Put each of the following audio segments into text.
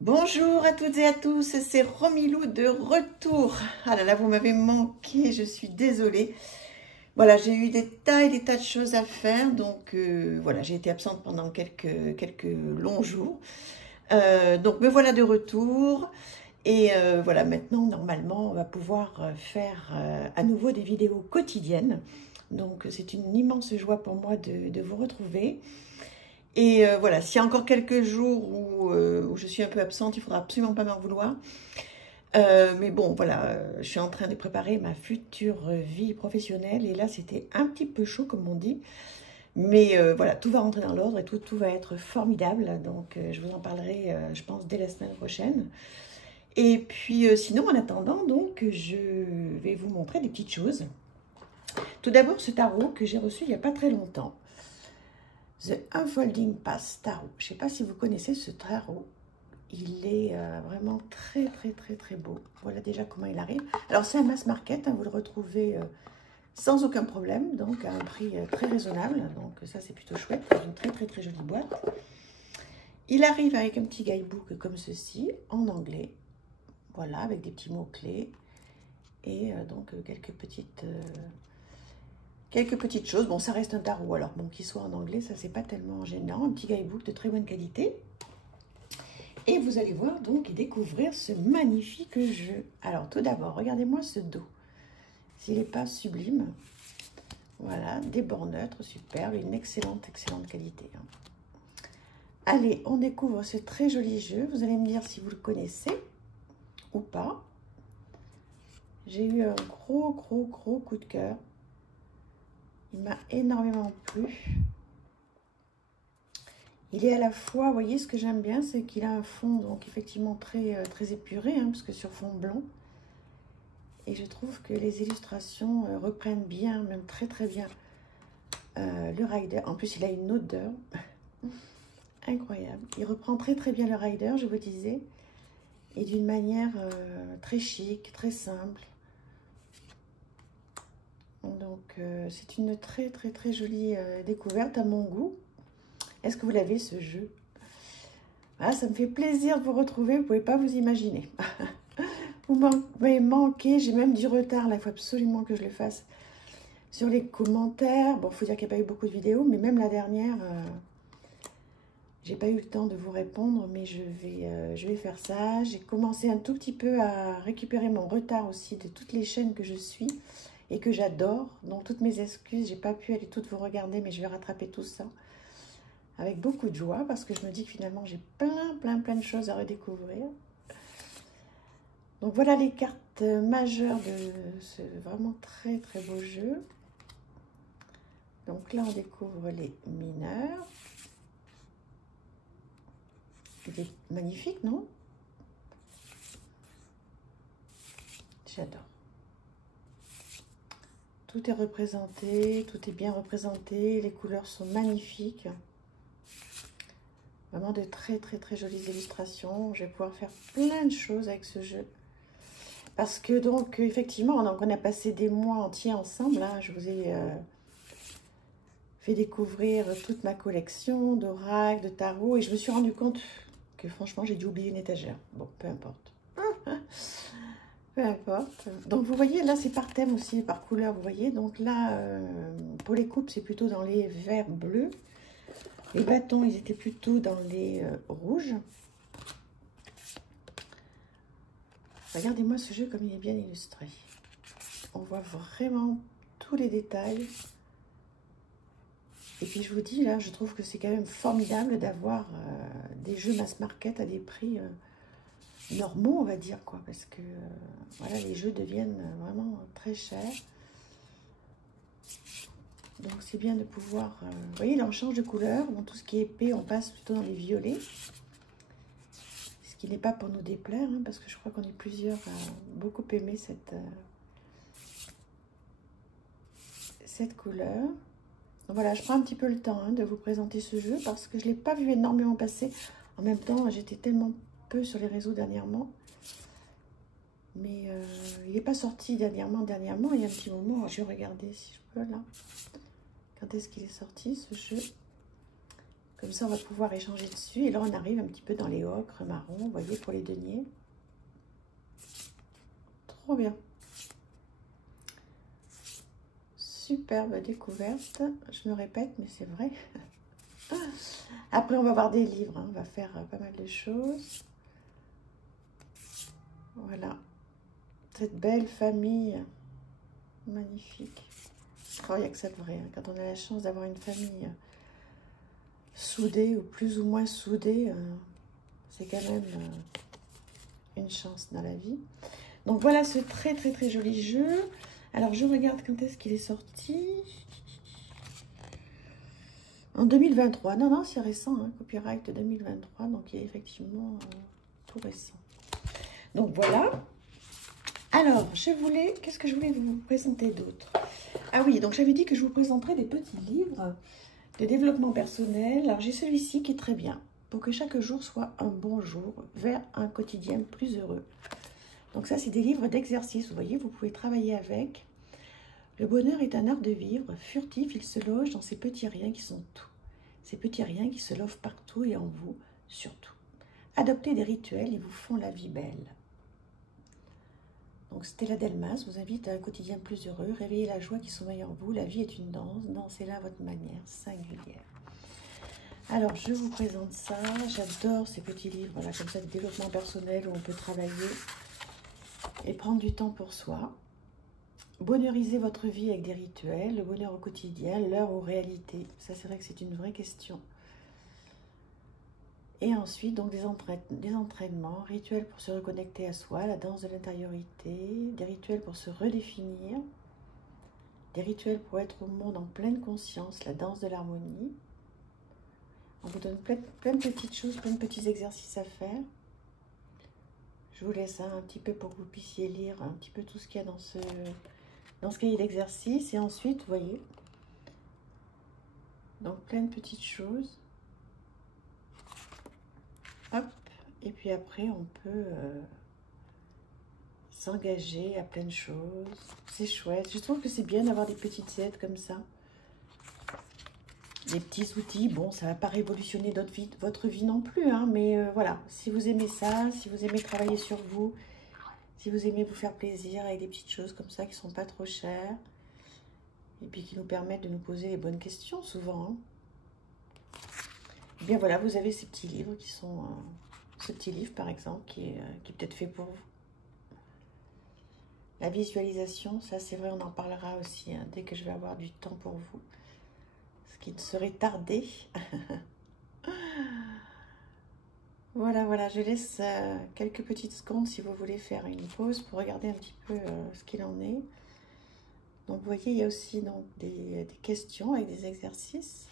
Bonjour à toutes et à tous, c'est Romilou de retour. Ah là là, vous m'avez manqué, je suis désolée. Voilà, j'ai eu des tas et des tas de choses à faire, donc voilà, j'ai été absente pendant quelques longs jours. Donc me voilà de retour. Et voilà, maintenant, normalement, on va pouvoir faire à nouveau des vidéos quotidiennes. Donc c'est une immense joie pour moi de vous retrouver. Et voilà, s'il y a encore quelques jours où je suis un peu absente, il ne faudra absolument pas m'en vouloir. Mais bon, voilà, je suis en train de préparer ma future vie professionnelle. Et là, c'était un petit peu chaud, comme on dit. Mais voilà, tout va rentrer dans l'ordre et tout va être formidable. Donc, je vous en parlerai, je pense, dès la semaine prochaine. Et puis, sinon, en attendant, donc, je vais vous montrer des petites choses. Tout d'abord, ce tarot que j'ai reçu il n'y a pas très longtemps. The Unfolding Path Tarot. Je ne sais pas si vous connaissez ce tarot. Il est vraiment très beau. Voilà déjà comment il arrive. Alors c'est un mass market, hein, vous le retrouvez sans aucun problème, donc à un prix très raisonnable. Donc ça c'est plutôt chouette, dans une très jolie boîte. Il arrive avec un petit guidebook comme ceci, en anglais. Voilà, avec des petits mots-clés. Et donc quelques petites choses. Bon, ça reste un tarot, alors bon, qu'il soit en anglais, ça c'est pas tellement gênant. Un petit guidebook de très bonne qualité. Et vous allez voir donc et découvrir ce magnifique jeu. Alors tout d'abord, regardez-moi ce dos. S'il n'est pas sublime. Voilà, des bords neutres, superbe, une excellente qualité. Allez, on découvre ce très joli jeu. Vous allez me dire si vous le connaissez ou pas. J'ai eu un gros coup de cœur. Il m'a énormément plu. Il est à la fois, vous voyez, ce que j'aime bien, c'est qu'il a un fond, donc effectivement très épuré, hein, parce que sur fond blanc. Et je trouve que les illustrations reprennent bien, même très bien, le rider. En plus, il a une odeur incroyable. Il reprend très bien le rider, je vous disais, et d'une manière très chic, très simple. Donc, c'est une très jolie découverte à mon goût. Est-ce que vous l'avez, ce jeu? Ah, ça me fait plaisir de vous retrouver, vous ne pouvez pas vous imaginer. Vous m'avez manqué, j'ai même du retard, là, il faut absolument que je le fasse. Sur les commentaires, bon, il faut dire qu'il n'y a pas eu beaucoup de vidéos, mais même la dernière, j'ai pas eu le temps de vous répondre, mais je vais faire ça. J'ai commencé un tout petit peu à récupérer mon retard aussi de toutes les chaînes que je suis et que j'adore. Donc, toutes mes excuses, j'ai pas pu aller toutes vous regarder, mais je vais rattraper tout ça avec beaucoup de joie parce que je me dis que finalement, j'ai plein de choses à redécouvrir. Donc, voilà les cartes majeures de ce vraiment très beau jeu. Donc là, on découvre les mineurs. Il est magnifique, non? J'adore. Tout est représenté, tout est bien représenté. Les couleurs sont magnifiques. Vraiment de très jolies illustrations. Je vais pouvoir faire plein de choses avec ce jeu. Parce que donc, effectivement, on a passé des mois entiers ensemble. Là, je vous ai fait découvrir toute ma collection d'oracles, de tarot. Et je me suis rendu compte que franchement, j'ai dû oublier une étagère. Bon, peu importe. Peu importe. Donc, vous voyez, là, c'est par thème aussi, par couleur, vous voyez. Donc là, pour les coupes, c'est plutôt dans les verts bleus. Les bâtons, ils étaient plutôt dans les rouges. Regardez-moi ce jeu comme il est bien illustré. On voit vraiment tous les détails. Et puis je vous dis, là, je trouve que c'est quand même formidable d'avoir des jeux mass market à des prix normaux, on va dire, quoi. Parce que, voilà, les jeux deviennent vraiment très chers. Donc c'est bien de pouvoir... vous voyez, là, on change de couleur. Dans tout ce qui est épais, on passe plutôt dans les violets. Ce qui n'est pas pour nous déplaire, hein, parce que je crois qu'on est plusieurs à beaucoup aimer cette couleur. Donc voilà, je prends un petit peu le temps de vous présenter ce jeu parce que je ne l'ai pas vu énormément passer. En même temps, j'étais tellement peu sur les réseaux dernièrement. Mais il n'est pas sorti dernièrement. Il y a un petit moment, je vais regarder si je peux là. Quand est-ce qu'il est sorti ce jeu? Comme ça, on va pouvoir échanger dessus. Et là, on arrive un petit peu dans les ocres marrons, vous voyez, pour les deniers. Trop bien. Superbe découverte. Je me répète, mais c'est vrai. Après, on va voir des livres. Hein. On va faire pas mal de choses. Voilà. Cette belle famille. Magnifique. Oh, il n'y a que ça de vrai. Hein. Quand on a la chance d'avoir une famille soudée ou plus ou moins soudée, c'est quand même une chance dans la vie. Donc voilà ce très très très joli jeu. Alors je regarde quand est-ce qu'il est sorti. En 2023. Non, non, c'est récent. Hein, copyright 2023. Donc il est effectivement tout récent. Donc voilà. Alors, qu'est-ce que je voulais vous présenter d'autre? Ah oui, donc j'avais dit que je vous présenterais des petits livres de développement personnel. Alors j'ai celui-ci qui est très bien. Pour que chaque jour soit un bon jour vers un quotidien plus heureux. Donc ça, c'est des livres d'exercice. Vous voyez, vous pouvez travailler avec. Le bonheur est un art de vivre. Furtif, il se loge dans ces petits riens qui sont tout. Ces petits riens qui se lovent partout et en vous, surtout. Adoptez des rituels, ils vous font la vie belle. Donc Stella Delmas vous invite à un quotidien plus heureux. Réveillez la joie qui sommeille en vous. La vie est une danse. Dansez-la à votre manière singulière. Alors, je vous présente ça. J'adore ces petits livres, voilà, comme ça, de développement personnel où on peut travailler et prendre du temps pour soi. Bonheuriser votre vie avec des rituels, le bonheur au quotidien, l'heure aux réalités. Ça, c'est vrai que c'est une vraie question. Et ensuite, donc des entraînements, rituels pour se reconnecter à soi, la danse de l'intériorité, des rituels pour se redéfinir, des rituels pour être au monde en pleine conscience, la danse de l'harmonie. On vous donne plein de petites choses, plein de petits exercices à faire. Je vous laisse un petit peu pour que vous puissiez lire un petit peu tout ce qu'il y a dans ce cahier d'exercice. Et ensuite, vous voyez, donc plein de petites choses. Hop, et puis après, on peut s'engager à plein de choses. C'est chouette. Je trouve que c'est bien d'avoir des petites aides comme ça. Des petits outils, bon, ça ne va pas révolutionner votre vie non plus, hein, mais voilà, si vous aimez ça, si vous aimez travailler sur vous, si vous aimez vous faire plaisir avec des petites choses comme ça qui ne sont pas trop chères, et puis qui nous permettent de nous poser les bonnes questions souvent, hein. Et bien voilà, vous avez ces petits livres qui sont, ce petit livre par exemple, qui est peut-être fait pour vous. La visualisation, ça c'est vrai, on en parlera aussi, hein, dès que je vais avoir du temps pour vous. Qui ne serait tardé. Voilà, je laisse quelques petites secondes si vous voulez faire une pause pour regarder un petit peu ce qu'il en est. Donc vous voyez, il y a aussi donc, des questions avec des exercices.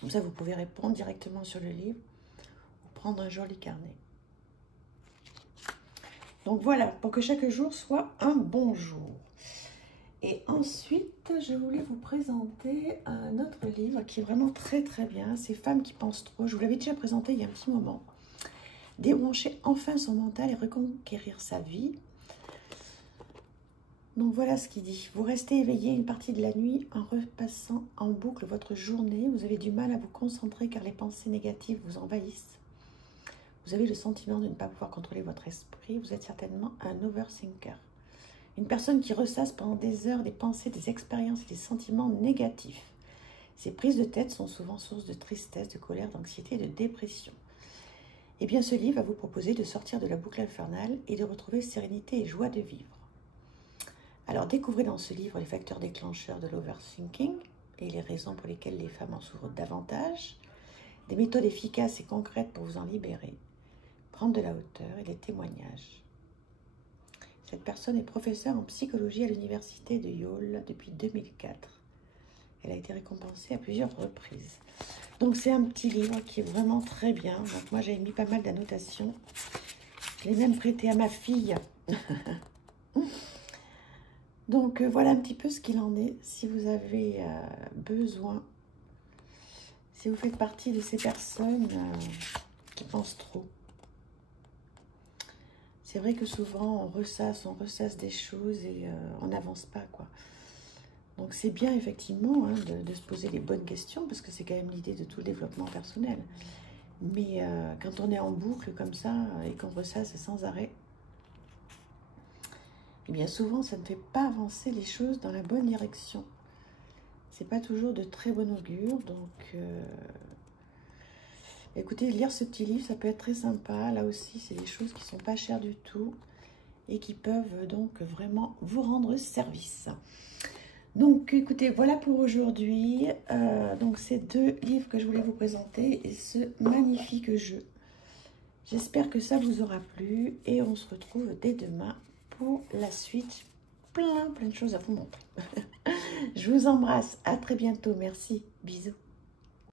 Comme ça, vous pouvez répondre directement sur le livre ou prendre un joli carnet. Donc voilà, pour que chaque jour soit un bon jour. Et ensuite, je voulais vous présenter un autre livre qui est vraiment très très bien. C'est Femmes qui pensent trop. Je vous l'avais déjà présenté il y a un petit moment. Débrancher enfin son mental et reconquérir sa vie. Donc voilà ce qu'il dit. Vous restez éveillé une partie de la nuit en repassant en boucle votre journée. Vous avez du mal à vous concentrer car les pensées négatives vous envahissent. Vous avez le sentiment de ne pas pouvoir contrôler votre esprit. Vous êtes certainement un overthinker. Une personne qui ressasse pendant des heures des pensées, des expériences et des sentiments négatifs. Ces prises de tête sont souvent source de tristesse, de colère, d'anxiété et de dépression. Eh bien, ce livre va vous proposer de sortir de la boucle infernale et de retrouver sérénité et joie de vivre. Alors, découvrez dans ce livre les facteurs déclencheurs de l'overthinking et les raisons pour lesquelles les femmes en souffrent davantage, des méthodes efficaces et concrètes pour vous en libérer, prendre de la hauteur et des témoignages. Cette personne est professeure en psychologie à l'université de Yale depuis 2004. Elle a été récompensée à plusieurs reprises. Donc c'est un petit livre qui est vraiment très bien. Donc moi j'ai mis pas mal d'annotations. Je l'ai même prêté à ma fille. Donc voilà un petit peu ce qu'il en est. Si vous avez besoin, si vous faites partie de ces personnes qui pensent trop. C'est vrai que souvent, on ressasse des choses et on n'avance pas, quoi. Donc c'est bien effectivement hein, de se poser les bonnes questions, parce que c'est quand même l'idée de tout le développement personnel. Mais quand on est en boucle comme ça, et qu'on ressasse sans arrêt, et bien souvent ça ne fait pas avancer les choses dans la bonne direction. C'est pas toujours de très bon augure, donc écoutez, lire ce petit livre, ça peut être très sympa. Là aussi, c'est des choses qui sont pas chères du tout et qui peuvent donc vraiment vous rendre service. Donc, écoutez, voilà pour aujourd'hui. Donc, ces deux livres que je voulais vous présenter et ce magnifique jeu. J'espère que ça vous aura plu et on se retrouve dès demain pour la suite. Plein de choses à vous montrer. Je vous embrasse. À très bientôt. Merci. Bisous.